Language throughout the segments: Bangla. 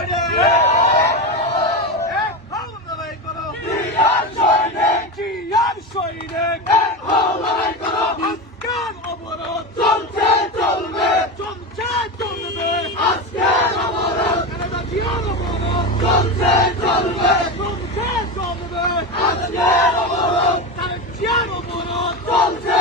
সৈনিক লড়াই করো জিয়ার সৈনিক আজকের অবরোধ চলছে চলবে আজকের অবরোধ জিয়ার অবরোধ চলছে চলবে আজকের অবরোধ জিয়ার অবরোধ চলছে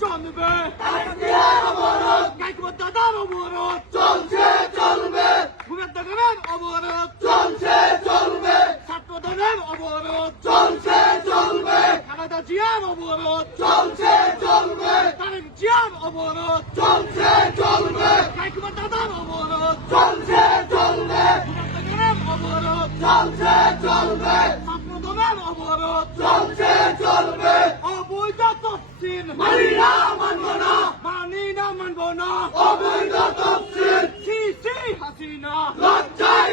চলবে আজকের অবরোধ গাইকবাদ দাদার অবরোধ চলছে চলবে ভূমিদারের অবরোধ চলছে চলবে ছাত্রদের অবরোধ চলছে চলবে খালেদা জিয়ার অবরোধ চলছে চলবে তারেক জিয়ার অবরোধ চলছে চলবে গাইকবাদ দাদার অবরোধ চলছে চলবে ভূমিদারের অবরোধ চলছে চলবে ছাত্রদের অবরোধ চলছে চলবে অবৈধ তফসিল মানি না মানবো না অবৈধ তফসিল সিসি হাসিনা লজ্জায়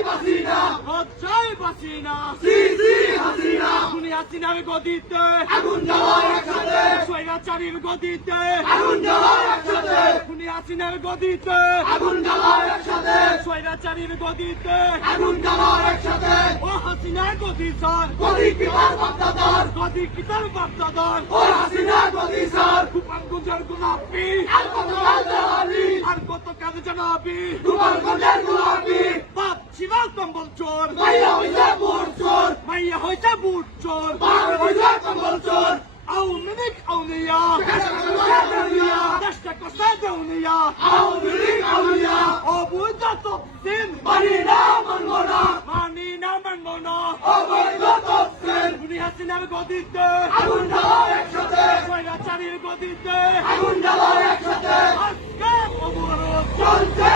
বাসিনা সিসি হাসিনা খুনি হাসিনার গদিতে আগুন জ্বালায় একসাথে স্বৈরাচারীর গদিতে আগুন জ্বালায় একসাথে খুনি হাসিনার গদিতে আগুন জ্বালায় একসাথে স্বৈরাচারীর গদিতে আগুন জ্বালায় একসাথে ও হাসিনার গদি স্যার গদি কিতার বাপদাদার ও হাসিনার গদি স্যার গোপালগঞ্জের গোলাপি আর কত কাজে জানাবি গোপালগঞ্জের গোলাপি বাপ শিবাল কম্বল চোর মাইয়া হইছে বুট চোর কম্বল চোর আওয়ামী লীগ আউলিয়া দেশটা কষে দেউলিয়া আওয়ামী লীগ আউলিয়া অবৈধ তফসিল মানি না মানবো না অবৈধ তফসিল খুনি হাসিনার গদিতে আগুন জ্বালায় একসাথে স্বৈরাচারীর গদিতে আগুন জ্বালায় একসাথে আজকে অবরোধ চলছে